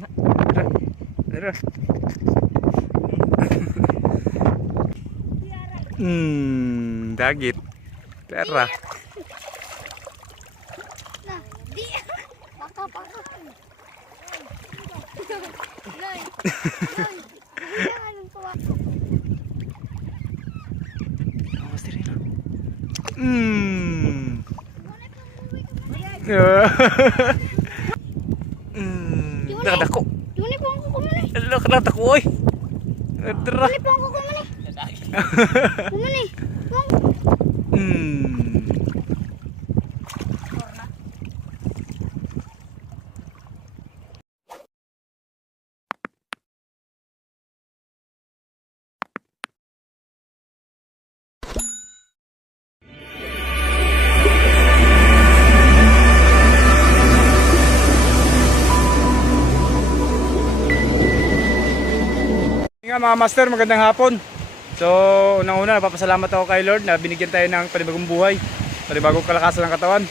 Tara. Dagit. Tara. Nah, di. Paka. Nay. Jangan tuwa. Awas diri na. Nakadako. Yun po ang kukumani. Nakadako oy. Tara. Yun po ang kukumani. Kumani. Nga mga master, magandang hapon. So, unang-una napapasalamat ako kay Lord na binigyan tayo ng panibagong buhay, panibagong kalakasan ng katawan.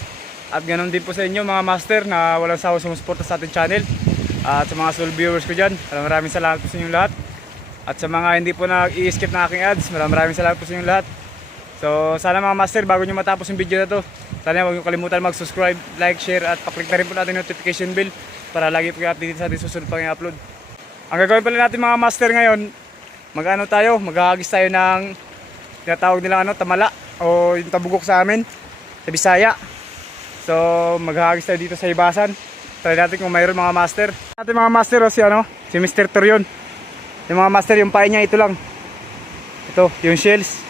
At ganoon din po sa inyo mga master na walang sawang sumusuporta sa ating channel. At sa mga soul viewers ko dyan, maraming salamat po sa inyong lahat. At sa mga hindi po nag-i-skip ng aking ads, maraming salamat po sa inyong lahat. So, sana mga master, bago nyo matapos yung video na to, sana huwag nyo kalimutan mag-subscribe, like, share at paklik na rin po natin yung notification bell para lagi po kayo updated sa ating susunod pang i-upload. Ang gagawin pala natin mga master ngayon, maghahagis tayo ng tinatawag nilang tamala o yung tabugok sa amin sa Bisaya. So maghahagis tayo dito sa Ibasan. Try natin kung mayroon mga master. Natin mga master si Mr. Torion. Yung mga master, yung pain niya ito lang. Ito, yung shells.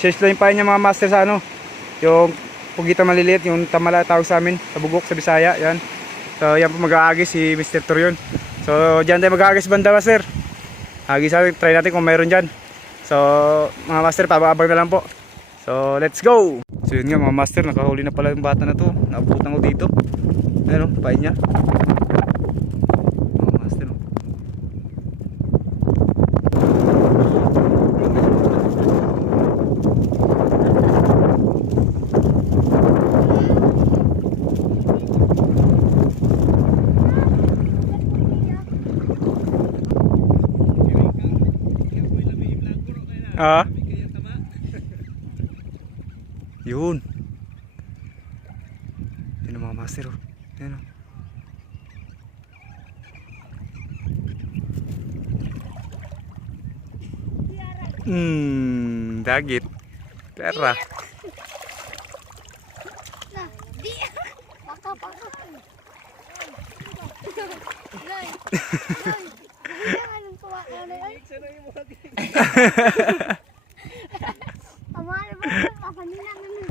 Shells lang yung pain niya mga master sa yung pugita maliliit, yung tamala tawag sa amin, tabugok sa Bisaya, yan. So yan po maghahagis si Mr. Torion. So dyan tayo maghahagis banda master. Hagis natin, try natin kung mayroon dyan. So mga master, pababag na lang po. So let's go. So yun nga mga master, nakahuli na pala yung bata na to. Naabutan ko dito. Ayan o, pain niya. Mga master. Yun. Yun ang mga master. Yun o. Dagit. Tara. Nah, di. Paka. Nay. Jangan tuwa. Amar ba ako nila naman.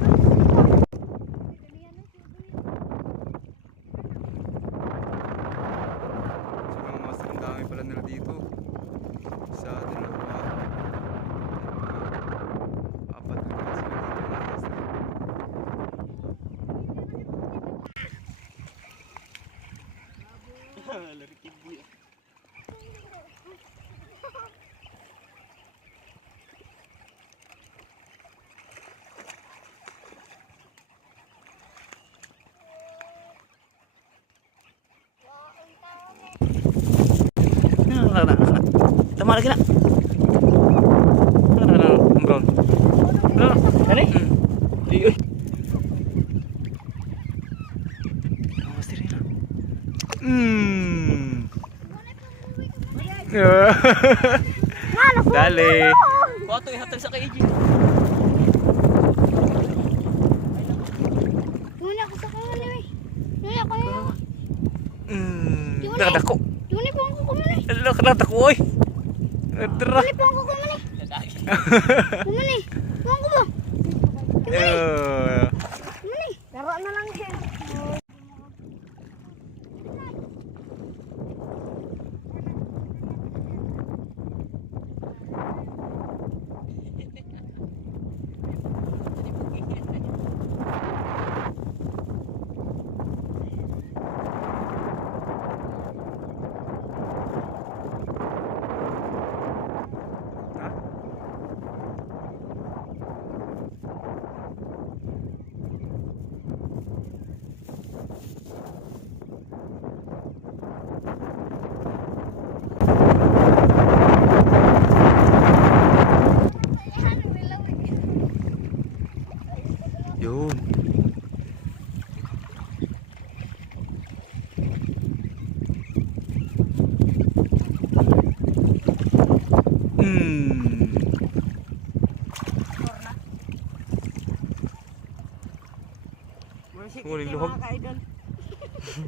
Mga master, ang dami pala nila dito. Isa, dalawa, apat na sila dito mga master. Tama lagi nak. Bro. Ano? Iyo. Awas diri na. Dali. Kuwato ihatag sa kay EJ. Muna ako sa kanila eh. Muna ako yun. Nakadako. Yun po ang kukumani. Nakadako oy. Tara. Yun po ang kukumani. Kumani. Kuhaan ko ba? Kumani. Laro na lang siya.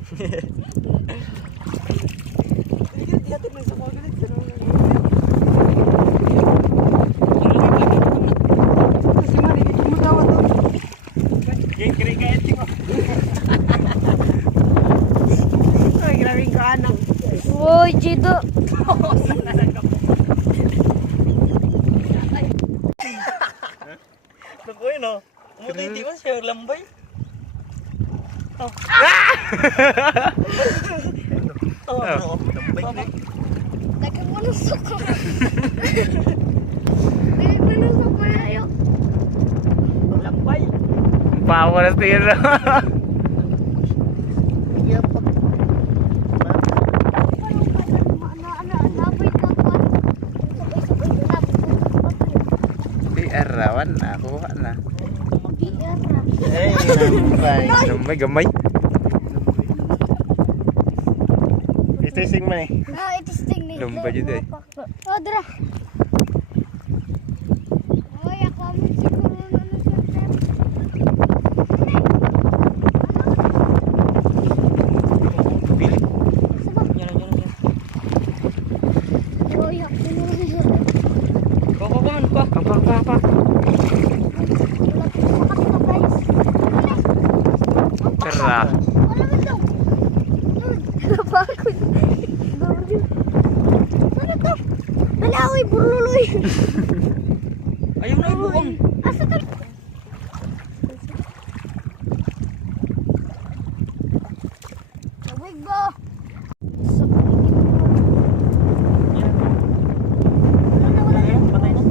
Ihatid mo sa mga galit. Kasi marigit mo tawa to. Kaya mo. Ay, grabing ka anak. Uy, Jido. Naku yun o. Umuti mo siya lambay. Oh. Oh, ano? Lambay na. Lagi manusok ko. Lagi manusok ko na yun. Lambay. Power na tira. Di arawan na, kuha na. Ay, lambay. Gamay, gamay. Isising mo eh. Lambay yun eh. Oh, dra. Oh, ya kami siguro na nasa. Pili. Yan, yan, yan. Oh, ya kami na. Kukukuman pa. Apa. Tara. Alawi, buruluy. Ayaw na ibuong. Asa ka? Tawig ba? Patay na.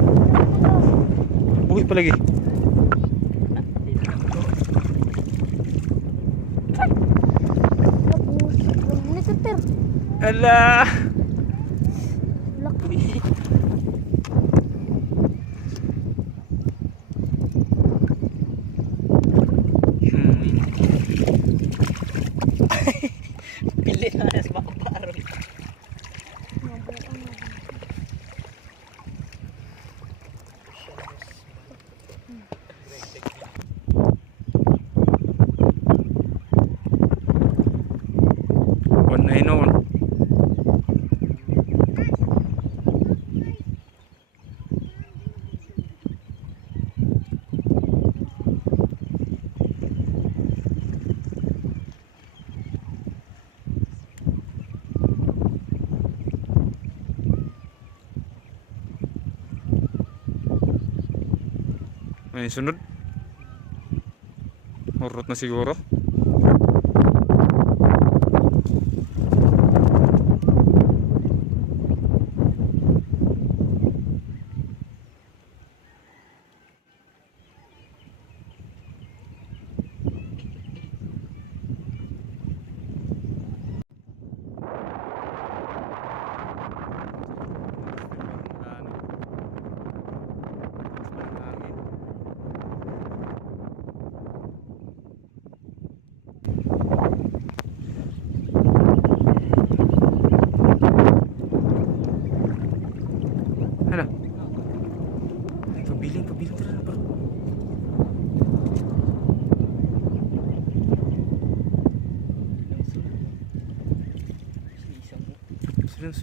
Uy, palagi. Ala. Pili na sa makaparo. One ay noon. May sunod. Urot na siguro. Hala. Pabiling tara na bro. Sunod.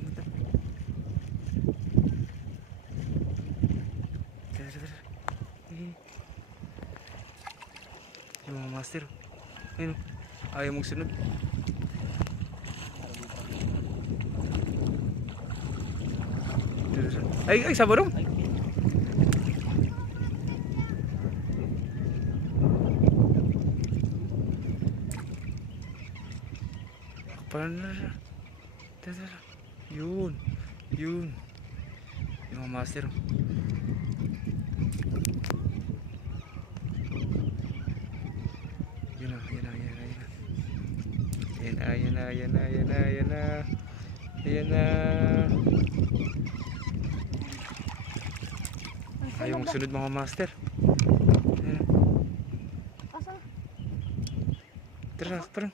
Tara. Yung mga master. Ayun. Ayaw mong sunod. Ay, sabarong. Parang tara. Yun. Yung mga master. Yun na. Ayan na. Ayaw mong sunod mga master. Ayan. Asa? Tara, parang.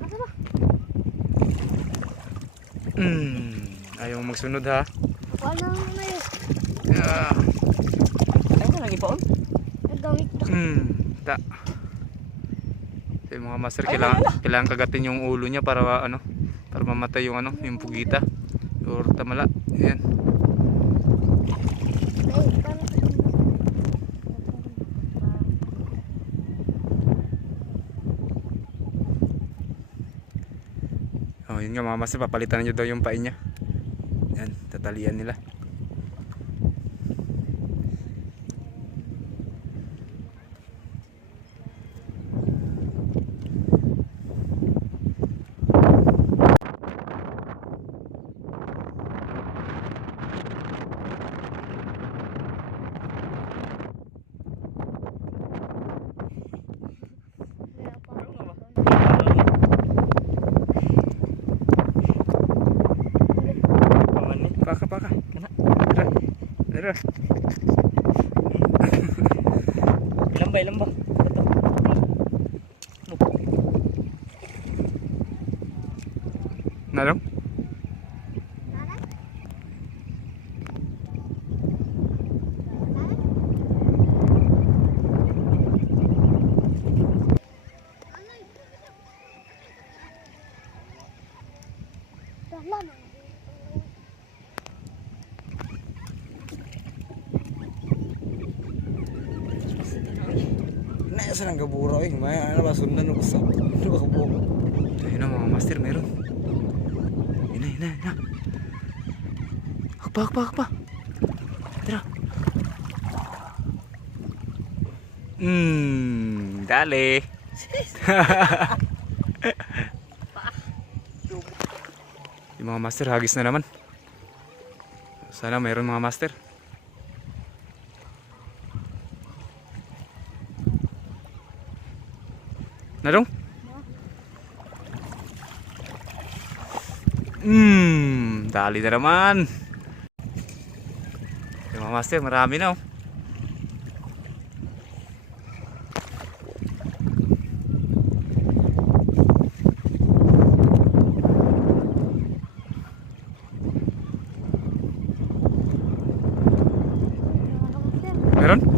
Asa ba? Ayaw mong magsunod ha. Wala na yun. Ay, na lang ipaon. Nagamit na. Ta. Sa Mga master, kailangan kagatin yung ulo niya para ano, para mamatay yung ano, yung pugita. Or tamala. Ayan. Oh, yun nga mga master, papalitan niyo daw yung pain niya. Yan, tatalian nila. Paka. Kana. Dara. Ilang ba? Ito. Narong? Nasa nang gaburo eh. May ano ba sundan ko sa. Ano ba kabuo? Ayun na mga master, meron. Ina. Hakpa. Tara. Dali. Yung mga master, hagis na naman. Sana mayroon mga master. Narong? Dali na naman. Yung mga master, marami na oh. Meron?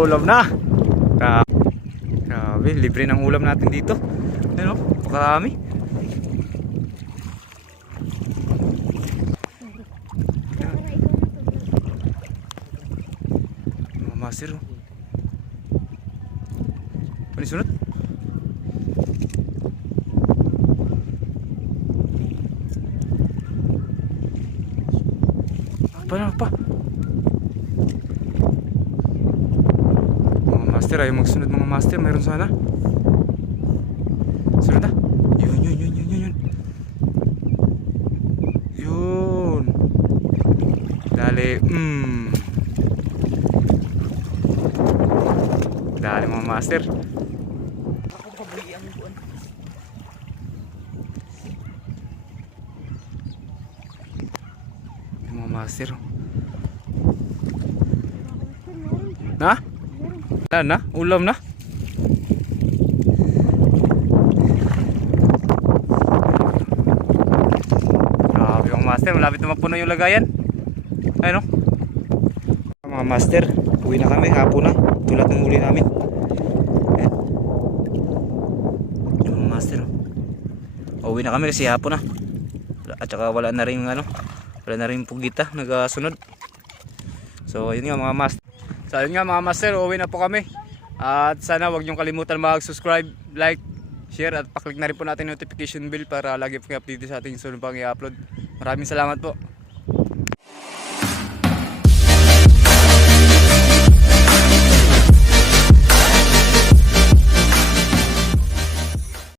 Ulam na. Grabe, libre ng ulam natin dito. Ano? Pakarami. Mga master. Ano sunod? Pa. Master, ayaw magsunod mga master, mayroon sana. Sunod na. Yun. Yun. Dali. Dali mga master. Ako pabili ang buwan. Mga master. Na? Wala na? Ulam na? Grabe mga master, malapit na mapuno yung lagayan. Ayun o. Mga master, uwi na kami, hapon na. Tulad ng uli namin. Ayan. Mga master. Uwi na kami kasi hapon na. At saka wala na rin pugita nagasunod. So ayun nga mga master. So ayun nga mga master, uwi na po kami. At sana wag niyong kalimutan mag-subscribe, like, share at paklik na rin po natin notification bell para lagi po kayo update sa ating sunod pang i-upload. Maraming salamat po.